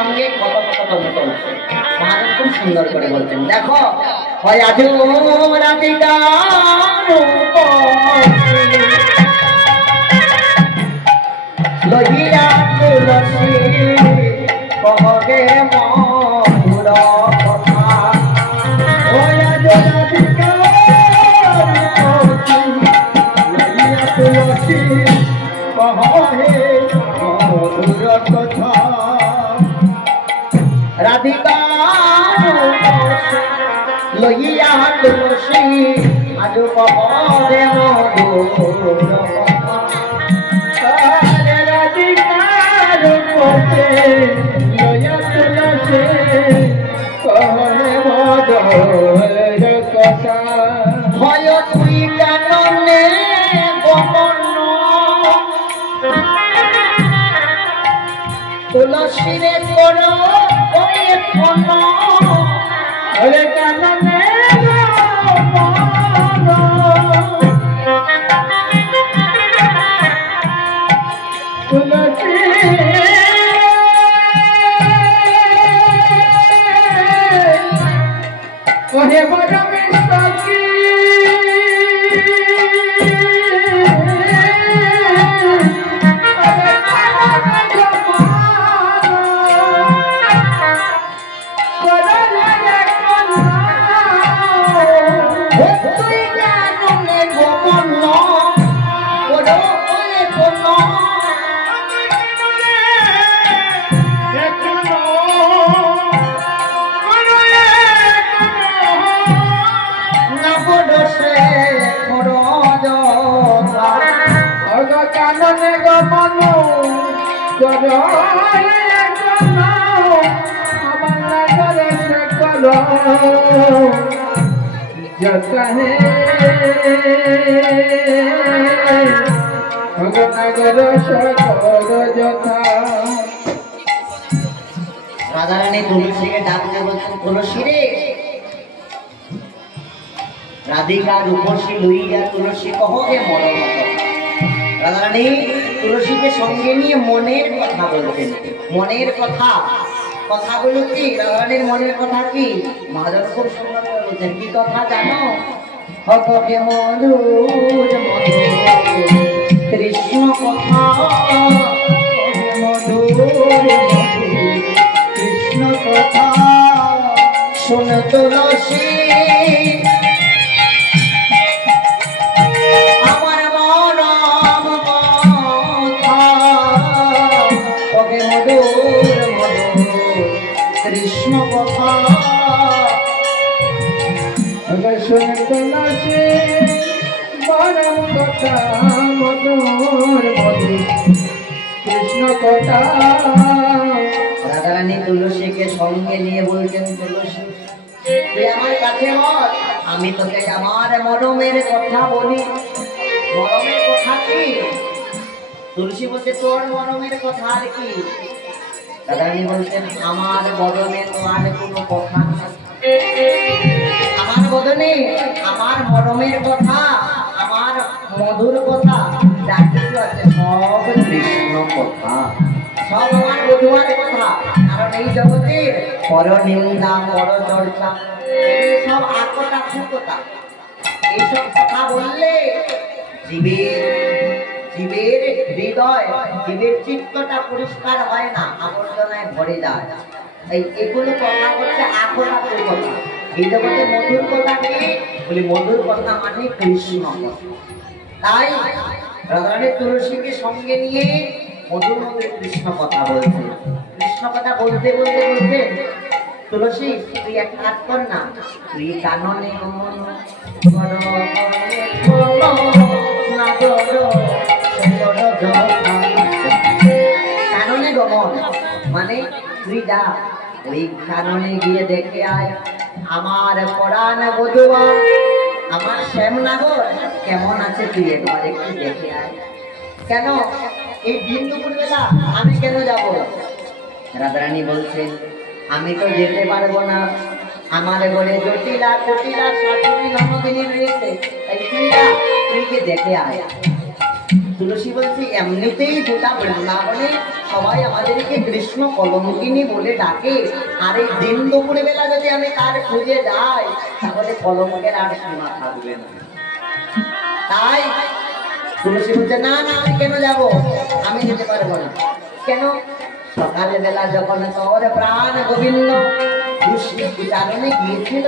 সঙ্গে কথোপকথন চলছে। মহাজন খুব সুন্দর করে বলছেন, দেখো হয় আজ রাধিকা লহিয়া তুলসী কহগে মধুর কথা, হয় আজ রাধিকা লহিয়া তুলসী কহগে মধুর কথা। রাধিকা লইয়া তুলসী আজ কহগে মধুর কথা। রাধিকার পথে লইয়া তুলসী কহগে মধুর কথা। হয় তুই কাননে গোপন তুলসীরে করো ওই ফোন, ওরে কাননে তুলসী ওহে বড় মিষ্টি কাননে গমন করো আমার নগরে সকল যতহে নগর সকল যথা। রাধারানী তুলসীকে ডাকতে বলছেন, তুলসী রে রাধিকা রূপসী লইয়া তুলসী কহগে মরণ। রাধারানী তুলসীকে সঙ্গে নিয়ে মনের কথা বলছেন। মনের কথা, কথাগুলো কি? রাধারানীর মনের কথা কি? মহাজন খুব সুন্দর করে বলছেন। কি কথা জানো? কহগে মধুর কৃষ্ণ কথা, মধুর কৃষ্ণ কথা শোন তুলসী কৃষ্ণ কথা শুনে তুলসী বরম কথা মধুর মধুর কৃষ্ণ কথা। রাধারানী তুলসীকে সঙ্গে নিয়ে বলছেন, তুলসী তুই আমার কাছে বল, আমি তোকে আমার মরমের কথা বলি। মরমের কথা কি? তুলসী বলছে, তোর মরমের কথা আর কি? রাধারানী বলছেন, আমার বদনে তো আর কোনো কথা নেই। আমার বদনে আমার মরমের কথা, আমার মধুর কথা যা কিছু আছে সব কৃষ্ণ কথা, সব আমার বধুয়ার কথা। কারণ এই জগতের পর নিন্দা পর চর্চা সব আকতা ফুকতা, এইসব কথা বললে জীবের হৃদয়, জীবের চিত্তটা পরিষ্কার হয় না, আবর্জনায় ভরে যায়। এগুলো কথা হচ্ছে আকতা ফুকতা। এই জগতে মধুর কথা কি? বলি মধুর কথা মানে কৃষ্ণ। তাই রাধারানী তুলসীকে সঙ্গে নিয়ে মধুর মধুর কৃষ্ণ কথা বলছে। কৃষ্ণ কথা বলতে বলতে বলতে, তুলসী তুই এক কাজ কর না, তুই কাননে গমন কাননে গমন মানে তুই যা ওই কাননে গিয়ে দেখে আয় আমার পরাণ বধুয়া, আমার শ্যামনগর কেমন আছে, তুই একবার একটু দেখে আয়। কেন এই দিন দুপুর বেলা আমি কেন যাব? রাধারানী বলছেন, আমি তো যেতে পারবো না, আমার ঘরে জটিলা কুটিলা শাশুড়ি ননদিনী রয়েছে, তুই গিয়ে দেখে আয়। তুলসী বলছে এমনিতেই গোটা বৃন্দাবনে সবাই আমাদেরকে কৃষ্ণ কলঙ্কিনী বলে ডাকে, আর এই দিন দুপুরে বেলা যদি আমি তার খুঁজে যাই তাহলে কলঙ্কের আর সীমা থাকবে না। তাই তুলসী বলছে না না আমি কেন যাব, আমি যেতে পারবো না। কেন? সকালে বেলা যখন তোর প্রাণ গোবিন্দ বিচারণে গিয়েছিল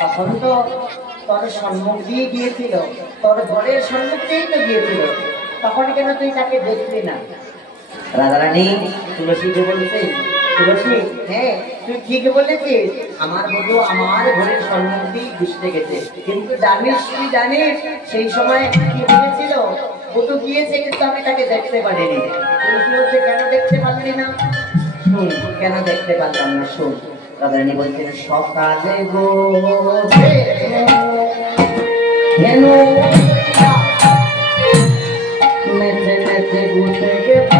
তখন তো তোর সম্মুখ দিয়ে গিয়েছিল, তোর ঘরের সম্মুখ দিয়েই তো গিয়েছিল, তখন কেন তুই তাকে দেখলি না? রাধারানী তুলসীকে বলছে, তুলসী হ্যাঁ তুই ঠিক বলেছিস, আমার বধূ আমার ঘরের সম্মুখ দিয়ে ঘুষতে গেছে, কিন্তু জানিস তুই জানিস সেই সময় কি হয়েছিল? বধূ গিয়েছে কিন্তু আমি তাকে দেখতে পারিনি। তুলসী বলছে কেন দেখতে পারলি না? শুন কেন দেখতে পারলাম না, শুন। রাধারানী বলছেন সকালে গো কেন মেতে মেতে ঘুষে গেল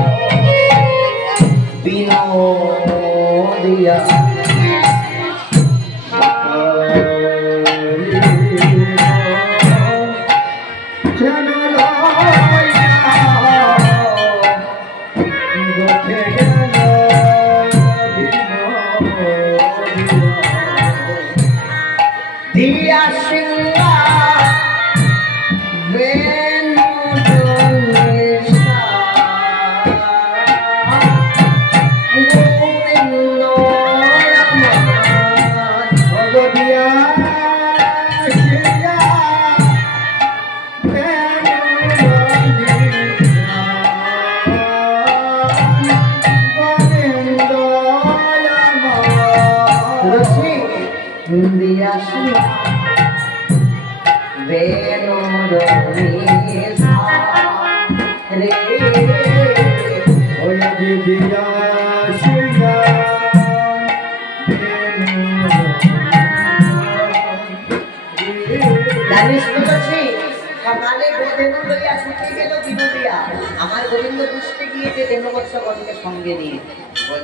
বিনোদিয়া আমার গোবিন্দ বুঝতে গিয়েছে দেববৎসগণকে সঙ্গে নিয়ে,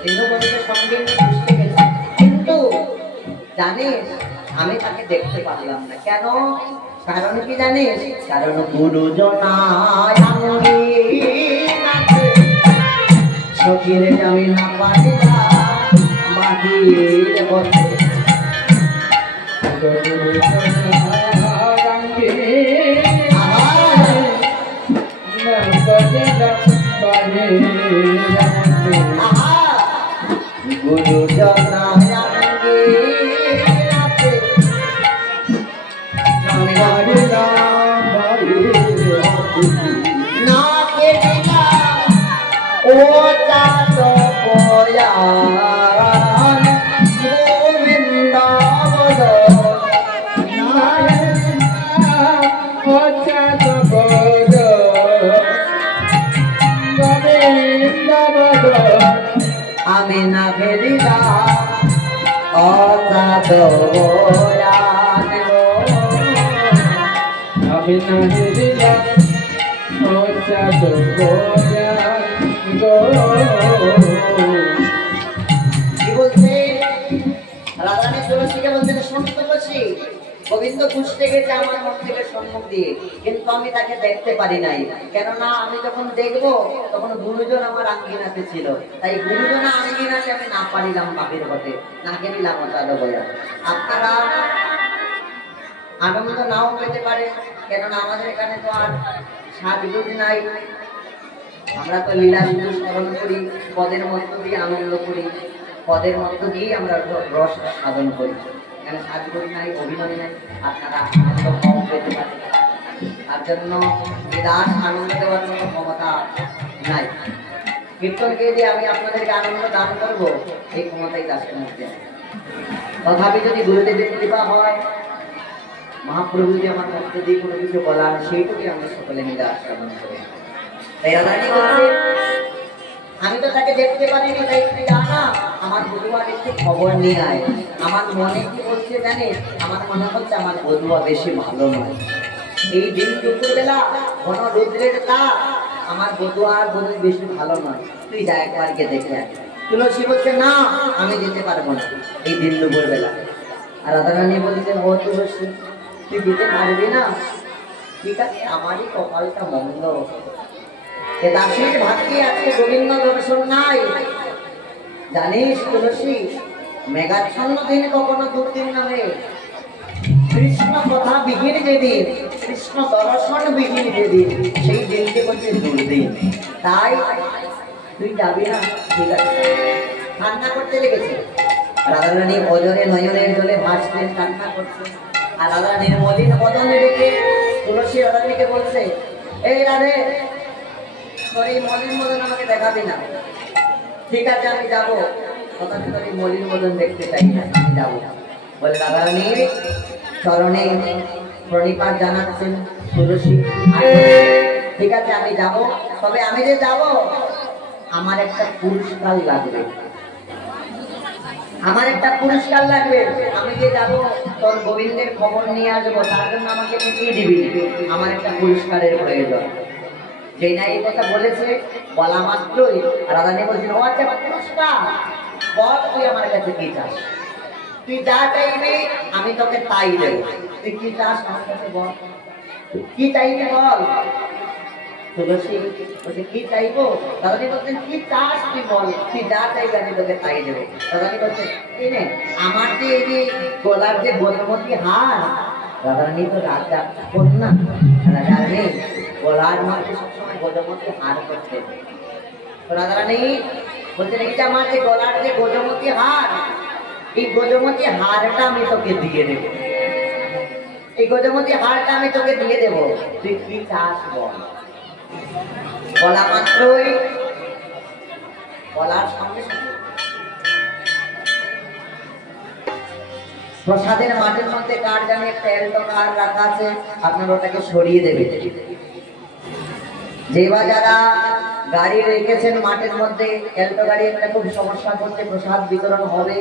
দেববৎসের সঙ্গে নিয়ে বুঝতে গেছে, কিন্তু জানিস আমি তাকে দেখতে পারলাম না। কেন? কারণ কি জানিস? কারণ গুরুজনায় সখীরে আমি না পারিলাম বাহির বসে আমি না ফেরিলা আমি না ফেরিলা কি বলছে রাধারানী তুলসীকে বলছে শুনতে তুলসী গোবিন্দ খুঁজতে গেছে আমার মন্দিরের সম্মুখ দিয়ে, কিন্তু আমি তাকে দেখতে পারি নাই। কেননা আমি যখন দেখবো তখন গুরুজন আমার আঙ্গিনাতে ছিল, তাই গুরুজন আঙ্গিনাতে আমি না পারিলাম বাপের পথে না গেলাম চালো বয়া। আপনারা আনন্দ নাও পেতে পারে, কেননা আমাদের এখানে তো আর সাজগুজ নাই, আমরা তো লীলা শুধু স্মরণ করি, পদের মধ্য দিয়ে আনন্দ করি, পদের মধ্য দিয়ে আমরা রস সাধন করি। এখানে সাজগুজ নাই, অভিনয় নাই, আপনারা আনন্দ কম পেতে পারেন, তার জন্য নিদাস আনন্দ দেওয়ার কোনো ক্ষমতা নাই। কীর্তনকে যে আমি আপনাদেরকে আনন্দ দান করবো এই ক্ষমতাই দাসের মধ্যে। তথাপি যদি গুরুদেবের কৃপা হয়, মহাপ্রভু যে আমার মধ্যে দিয়ে কোনো কিছু বলার সেইটুকুই আমরা সকলে মিলে আস্বাদন করি। তাই রাধারানী বলছে আমি তো তাকে দেখতে পারিনি, তাই তুই জানা আমার বধুয়ার একটু খবর নিয়ে আয়। আমার মনে কি বলছে জানিস? আমার মনে হচ্ছে আমার বধুয়া বেশি ভালো নয়। এই দিন দুপুরবেলা ঘন রুদ্রের তাপ, আমার বধুয়ার বধু বেশি ভালো নয়, তুই যা একবার গিয়ে দেখে আয়। তুলসী বলছে না আমি যেতে পারবো না এই দিন দুপুরবেলা। আর রাধারানী বলছেন ও তুলসী তুই যেতে পারবি না? ঠিক আছে, আমারই কপালটা মন্দ। এ দাসীর ভাগ্যে আজকে গোবিন্দ দর্শন নাই। জানিস তুলসী, মেঘাচ্ছন্ন দিন কখনো দুর্দিন নামে। কৃষ্ণ কথা বিহীন যেদিন, কৃষ্ণ দর্শন বিহীন যেদিন, সেই দিনকে বলছে দুর্দিন। তাই তুই যাবি না? ঠিক আছে। কান্না করতে লেগেছে রাধারানী, অজরে নয়নের জলে ভাসছেন, কান্না করছে। আর রাধারানীর মলিন বদনে দেখে তুলসী রাধারানীকে বলছে, এই রাধে, তোর এই মলিন বদন আমাকে দেখাবি না। ঠিক আছে, আমি যাবো, তথাপি তোর এই মলিন বদন দেখতে চাই না, আমি যাবো। বলে রাধারানীর চরণে প্রণিপাত জানাচ্ছেন তুলসী। ঠিক আছে, আমি যাব, তবে আমি যে যাব আমার একটা পুরস্কার লাগবে, আমার একটা পুরস্কার লাগবে। আমি যে যাব তোর গোবিন্দের খবর নিয়ে আসবো, তার জন্য আমাকে কি দিবি? আমার একটা পুরস্কারের প্রয়োজন। যেই না এই কথা বলেছে, বলা মাত্রই রাধারানী বলছেন, ও আচ্ছা, পুরস্কার বল, তুই আমার কাছে কি চাস? তুই যা চাইবি আমি তোকে তাই দেব। তুই কি চাস আমার কাছে বল, কি চাইবি বল। তুলসী বলছে, কি চাইবো? রাধারানী বলছেন, কি চাস তুই বল, তুই যা চাইবি আমি তোকে তাই দেবো। রাধারানী বলছে, কিনে আমার যে এই যে গলার যে গজমতি হার, রাধারানী তো রাজা কন্যা, রাধারানী গলার মধ্যে সবসময় গজমতি হার করতে। রাধারানী বলছেন, এইটা আমার যে গলার যে গজমতি হার, এই গজমতি হারটা আমি তোকে দিয়ে দেবো, এই গজমতি হারটা আমি তোকে দিয়ে দেবো। তুই কি চাস বল। বলা মাত্রই, বলার সঙ্গে সঙ্গে প্রসাদের মাঠের মধ্যে কার জানি একটা এলটো কার রাখা আছে, আপনার ওটাকে সরিয়ে দেবে। যে বা যারা গাড়ি রেখেছেন মাঠের মধ্যে, এলটো গাড়ি একটা খুব সমস্যা করছে, প্রসাদ বিতরণ হবে,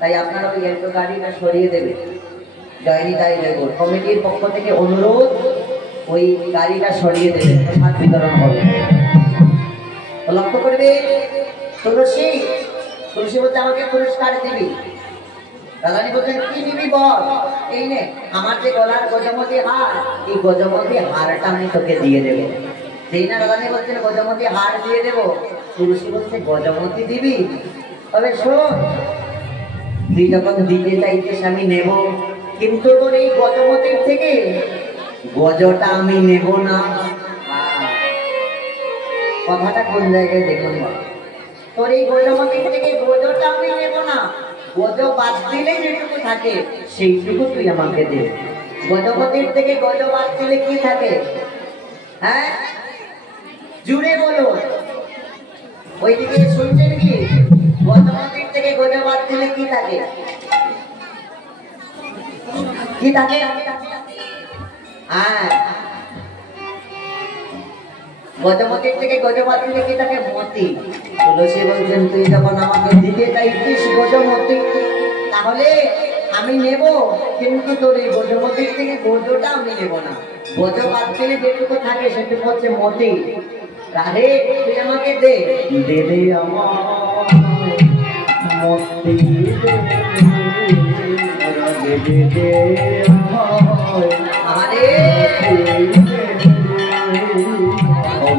তাই আপনারা ওই এলটো গাড়িটা সরিয়ে দেবে। জয়নি তাই দেব কমিটির পক্ষ থেকে অনুরোধ, ওই গাড়িটা সরিয়ে দেবে, প্রসাদ বিতরণ হবে। লক্ষ্য করবে তুলসী, তুলসী বলতে আমাকে পুরস্কার দিবি। রাধারানী বলছেন, কি দিবি বল। এই নে আমার যে গলার গজমতি হার, এই গজমতি হারটা আমি তোকে দিয়ে দেবো। যেই না রাধারানী বলছেন গজমতি হার দিয়ে দেবো, তুলসী বলছে, গজমতি দিবি? তবে শোন, তুই যখন দিতে চাইছিস আমি নেব, কিন্তু তোর এই গজমতির থেকে গজটা আমি নেব না। কথাটা কোন জায়গায় দেখুন, তোর এই গজমতির থেকে গজটা আমি নেব না, গজ বাদ দিলে যেটুকু থাকে সেইটুকু তুই আমাকে দে। গজমতির থেকে গজ বাদ দিলে কি থাকে? হ্যাঁ, জুড়ে বলো, ওইদিকে শুনছেন কি? গজমতির থেকে গজ বাদ দিলে কি থাকে? কি থাকে? হ্যাঁ, গজমতির থেকে গজ বাদ দিলে কি থাকে? মতি। তুলসী বলছেন, তুই যখন আমাকে দিতে চাইছিস গজমতি, তাহলে আমি নেব, কিন্তু তোর এই গজমতির থেকে গজটা আমি নেব না। গজ বাদ দিলে যেটুকু থাকে সেটুকু হচ্ছে মতি। রাধে, তুই আমাকে দে, দে দে আমার মতি, দে দে দে আরে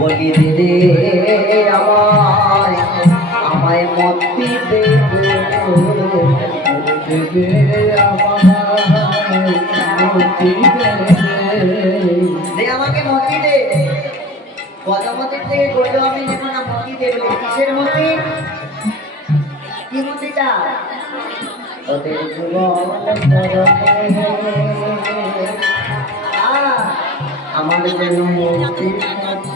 বলি, দে দে আমায় মতি দে, আমাকে মতি দে। গজমতির থেকে গজ আমি নেব না, মতি দে। বলে কিসের মতি? কি মতিটা? তোদের আমার যেন মতি মতি